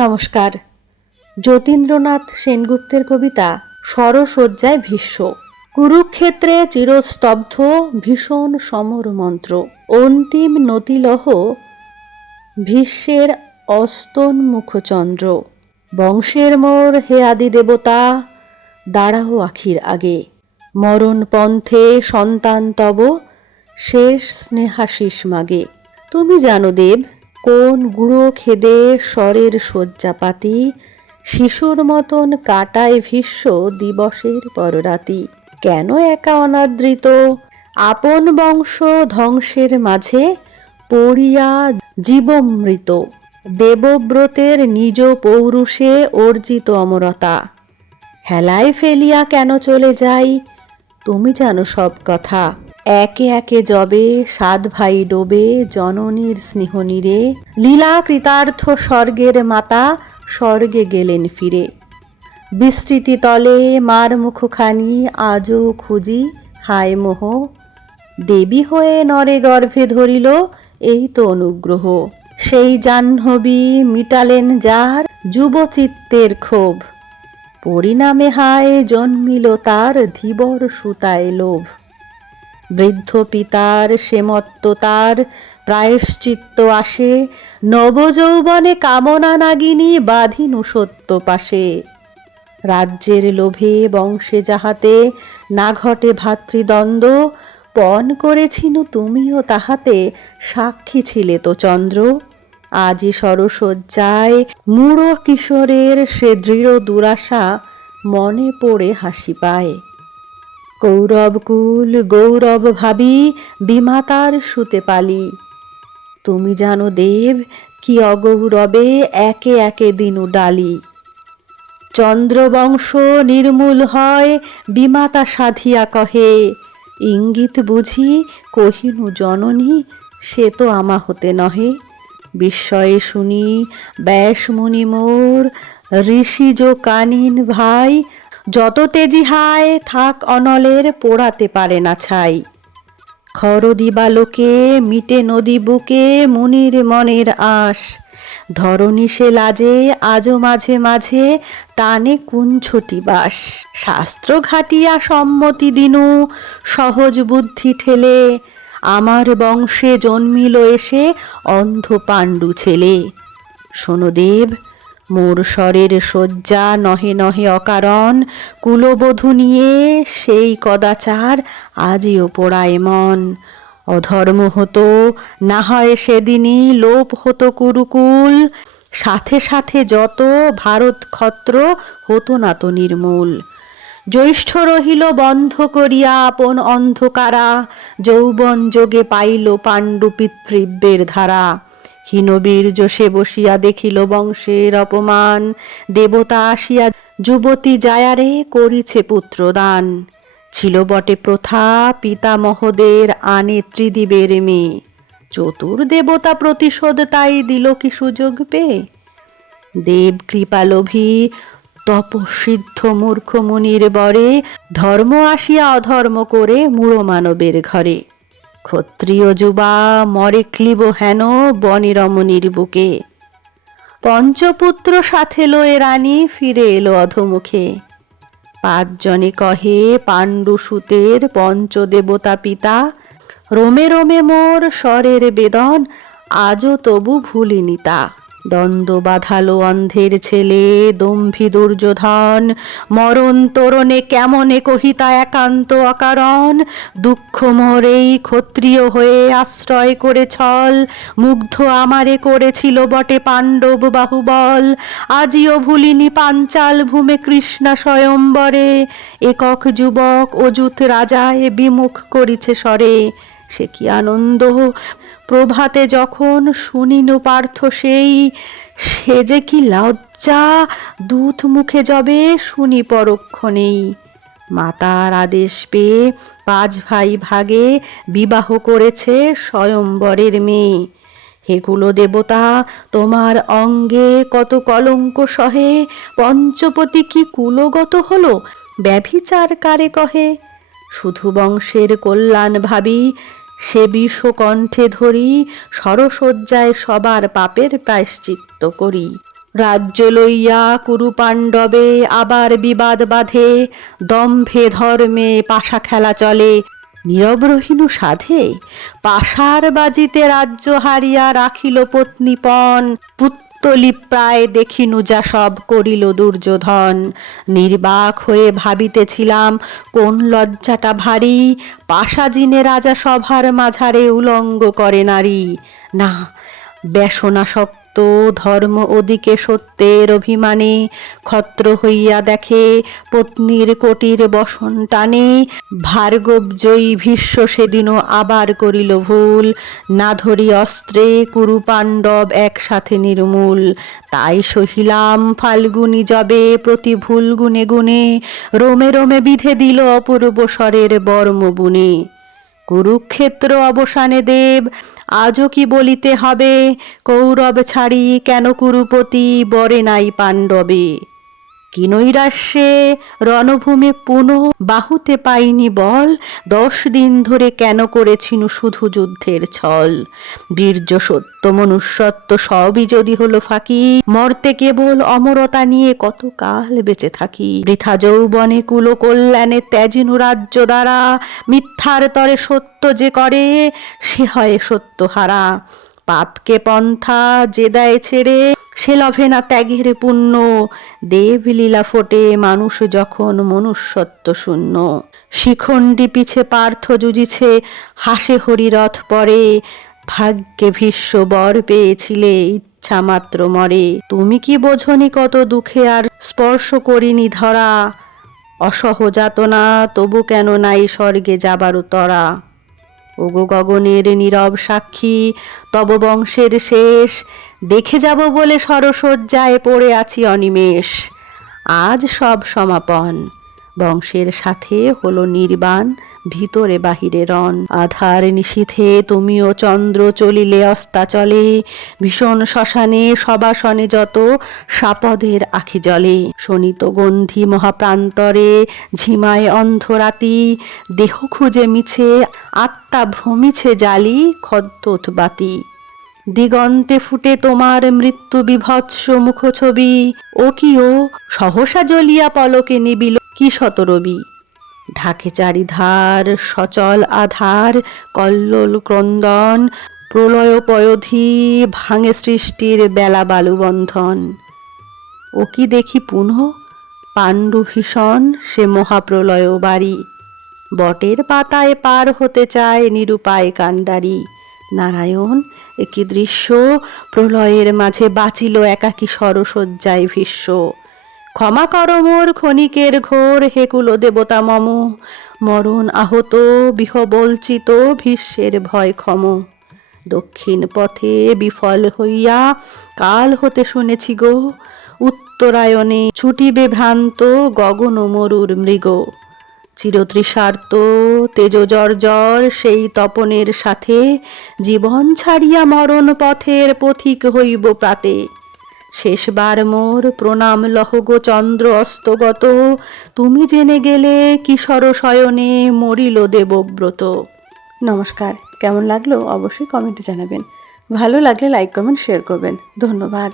নমস্কার। যতীন্দ্রনাথ সেনগুপ্তের কবিতা সরসজ্জায় ভীষ্ম। কুরুক্ষেত্রে চিরস্তব্ধ ভীষণ সমর মন্ত্র, অন্তিম নতিলহ ভীষ্মের অস্তন্মুখচন্দ্র। বংশের মোর হে আদি দেবতা, দাঁড়াও আখির আগে, মরণ পন্থে সন্তান তব শেষ স্নেহাশিস মাগে। তুমি জানো দেব, কোন গুঁড়ো খেদে স্বরের শয্যাপাতি, শিশুর মতন কাটায় ভীষ্ম দিবসের পররাতি। কেন একা অনাদৃত আপন বংশ ধ্বংসের মাঝে পড়িয়া জীবমৃত, দেবব্রতের নিজ পৌরুষে অর্জিত অমরতা। হেলায় ফেলিয়া কেন চলে যাই, তুমি জানো সব কথা। একে একে যবে 7 ভাই ডোবে জননীর স্নেহনীরে, লীলা কৃতার্থ স্বর্গের মাতা স্বর্গে গেলেন ফিরে। বিস্তৃতি তলে মার মুখখানি আজও খুঁজি, হায় মোহ, দেবী হয়ে নরে গর্ভে ধরিল এই তো অনুগ্রহ। সেই জাহ্নবী মিটালেন যার যুবচিত্তের ক্ষোভ, পরিণামে হায় জন্মিল তার ধীবর সুতায় লোভ। বৃদ্ধ পিতার সেমত্ততার প্রায়শ্চিত্ত আসে, নবযৌবনে কামনা নাগিনী বাঁধিনু সত্য পাশে। রাজ্যের লোভে বংশে যাহাতে না ঘটে ভাতৃদ্বন্দ্ব, পণ করেছিনু তুমিও তাহাতে সাক্ষী ছিলে তো চন্দ্র। আজি সরসজ্জায় মূঢ় কিশোরের সে দৃঢ় দুরাশা মনে পড়ে হাসি পায়। কৌরবকুল গৌরব ভাবি বিমাতার সুতে পালি, তুমি জানো দেব কি অগৌরবে একে একে দিনু ডালি। চন্দ্রবংশ নির্মূল হয় বিমাতা সাধিয়া কহে, ইঙ্গিত বুঝি কহিনু জননী সে তো আমা হতে নহে। বিস্ময়ে শুনি ব্যাসমুনি মোর ঋষিজ কানীন ভাই, যত তেজি হায় থাক অনলের পোড়াতে পারে না ছাই। খর দিবালোকে মিটে নদী বুকে মুনির মনের আশ, ধরণী সে লাজে আজও মাঝে মাঝে টানে কুঞ্ছটি বাস। শাস্ত্র ঘাটিয়া সম্মতি দিনু সহজ বুদ্ধি ঠেলে, আমার বংশে জন্মিল এসে অন্ধ পাণ্ডু ছেলে। শোনো দেব, মোর স্বরের শয্যা নহে নহে অকারণ, কুলবধূ নিয়ে সেই কদাচার আজিও পোড়ায় মন। অধর্ম হতো না হয় সেদিনই লোপ হতো কুরুকুল, সাথে সাথে যত ভারত ক্ষত্র হতো না তো নির্মূল। জ্যৈষ্ঠ রহিল বন্ধ করিয়া আপন অন্ধকারা, যৌবন যোগে পাইল পাণ্ডু পিতৃব্যের ধারা। হীনবীর্য সে বসিয়া দেখিল বংশের অপমান, দেবতা আসিয়া যুবতী জায়ারে করিছে পুত্রদান। ছিল বটে প্রথা পিতামহদের আনে ত্রিদিবের মেয়ে, চতুর দেবতা প্রতিশোধ তাই দিল কি সুযোগ পেয়ে। দেব কৃপালোভী তপসিদ্ধ মূর্খ মুনির বরে, ধর্ম আসিয়া অধর্ম করে মূঢ় মানবের ঘরে। ক্ষত্রিয় যুবা মরে ক্লীব হেন বনে রমণীর বুকে, পঞ্চপুত্র সাথে লয়ে রানী ফিরে এলো অধমুখে। 5 জনে কহে পাণ্ডু সুতের পঞ্চদেবতা পিতা, রোমে রোমে মোর স্বরের বেদন আজও তবু ভুলিনি তা। দ্বন্দ্ব বাঁধালো অন্ধের ছেলে দম্ভী দুর্যোধন, মরণ তোরণে কেমনে কহিতা একান্ত অকারণ। দুঃখ মোরেই ক্ষত্রিয় হয়ে আশ্রয় করে ছল, মুগ্ধ আমারে করেছিল বটে পাণ্ডব বাহুবল। আজিও ভুলিনি পাঞ্চাল ভূমে কৃষ্ণা স্বয়ম্বরে, একক যুবক অযুত রাজায় বিমুখ করিছে স্বরে। সে কি আনন্দ প্রভাতে যখন শুনিনু পার্থ সেই, সে যে কি লজ্জা দূত মুখে যবে শুনি পরক্ষণেই। মাতার আদেশ পেয়ে 5 ভাই ভাগে বিবাহ করেছে স্বয়ম্বরের মেয়ে। হে কুল দেবতা, তোমার অঙ্গে কত কলঙ্ক সহে, পঞ্চপতি কি কুলগত হলো ব্যভিচার কারে কহে। শুধু বংশের কল্যাণ ভাবি সে বিষ কণ্ঠে ধরি, সরসজ্জায় সবার পাপের প্রায়শ্চিত্ত করি। রাজ্য লইয়া কুরুপাণ্ডবে আবার বিবাদ বাঁধে, দম্ভে ধর্মে পাশা খেলা চলে। নীরব রহিনু সাধে পাশার বাজিতে রাজ্য হারিয়া রাখিল পত্নীপণ। পুত্তলি প্রায় দেখিনু যা সব করিল দুর্যোধন। নির্বাক হয়ে ভাবিতেছিলাম কোন লজ্জাটা ভারী, পাশাজিনে রাজা সভার মাঝারে উলঙ্গ করে নারী। না, ব্যসনাসক্ত ধর্ম ওদিকে সত্যের অভিমানে ক্ষত্র হইয়া দেখে পত্নীর কোটির বসন টানে। ভার্গবজয়ী ভীষ্ম সেদিনও আবার করিল ভুল, না ধরি অস্ত্রে কুরুপাণ্ডব একসাথে নির্মূল। তাই সহিলাম ফাল্গুনী যবে প্রতি ভুল গুনে গুনে, রোমে রোমে বিধে দিল অপূর্ব স্বরের বর্ম বুনে। কুরুক্ষেত্র অবসানে দেব আজও কি বলিতে হবে, কৌরব ছাড়ি কেন কুরুপতি বরে নাই পাণ্ডবে। কি নৈরাশ্যে রণভূমে পুনঃ বাহুতে পাইনি বল, 10 দিন ধরে কেন করেছিনু শুধু যুদ্ধের ছল। বীর্য সত্য মনুষ্যত্ব সবই যদি হলো ফাঁকি, মর্তে কেবল অমরতা নিয়ে কত কাল বেঁচে থাকি। বৃথা যৌবনে কুল কল্যাণে ত্যাজিনু রাজ্য দ্বারা, মিথ্যার তরে সত্য যে করে সে হয় সত্য হারা। পাপকে পন্থা যে দেয় ছেড়ে সে লভে না ত্যাগের পুণ্য, দেবলীলা ফোটে মানুষ যখন মনুষ্যত্ব শূন্য। শিখণ্ডী পিছে পার্থ যুজিছে হাসে হরিরথ পরে, ভাগ্যে ভীষ্ম বর পেয়েছিলে ইচ্ছা মাত্র মরে। তুমি কি বোঝনি কত দুঃখে আর স্পর্শ করিনি ধরা, অসহযাতনা তবু কেন নাই স্বর্গে যাবারও তরা। ওগো গগনের নীরব সাক্ষী তব বংশের শেষ, দেখে যাব বলে সরসজ্জায় পড়ে আছি অনিমেষ। আজ সব সমাপন, বংশের সাথে হলো নির্বাণ, ভিতরে বাহিরে রণ। আধার নিশীথে তুমিও চন্দ্র চলিলে অস্তাচলে, ভীষণ শ্মশানে সবাসনে যত সাপদের আখি জলে। শোণিত গন্ধি মহাপ্রান্তরে ঝিমায় অন্ধরাতি, দেহ খুঁজে মিছে আত্মা ভ্রমিছে জালি খদ্যোত বাতি। দিগন্তে ফুটে তোমার মৃত্যু বিভৎস মুখছবি, ও কি ও সহসা জ্বলিয়া পলকে নিবিল কি শতরবি। ঢাকে চারিধার সচল আধার কল্লোল ক্রন্দন, প্রলয় পয়োধি ভাঙে সৃষ্টির বেলা বালুবন্ধন। ও কি দেখি পুনঃ পাণ্ডু ভীষণ সে মহাপ্রলয় বাড়ি, বটের পাতায় পার হতে চায় নিরুপায় কাণ্ডারি। নারায়ণ, একই দৃশ্য, প্রলয়ের মাঝে বাঁচিল একাকী সরসজ্জায় ভীষ্ম। ক্ষমা কর মোর ক্ষণিকের ঘোর হে কুল দেবতা মম, মরণ আহত বিহবলচিত ভীষ্মের ভয় ক্ষম। দক্ষিণ পথে বিফল হইয়া কাল হতে শুনেছি গো, উত্তরায়ণে ছুটিবে ভ্রান্ত গগন মরুর মৃগ। চিরতৃষার্ত তেজ জর্জর সেই তপনের সাথে, জীবন ছাড়িয়া মরণ পথের পথিক হইব প্রাতে। শেষবার মোর প্রণাম লহগো চন্দ্র অস্তগত, তুমি জেনে গেলে কিশোর শয়নে মরিল দেবব্রত। নমস্কার, কেমন লাগলো অবশ্যই কমেন্টে জানাবেন। ভালো লাগলে লাইক কমেন্ট শেয়ার করবেন। ধন্যবাদ।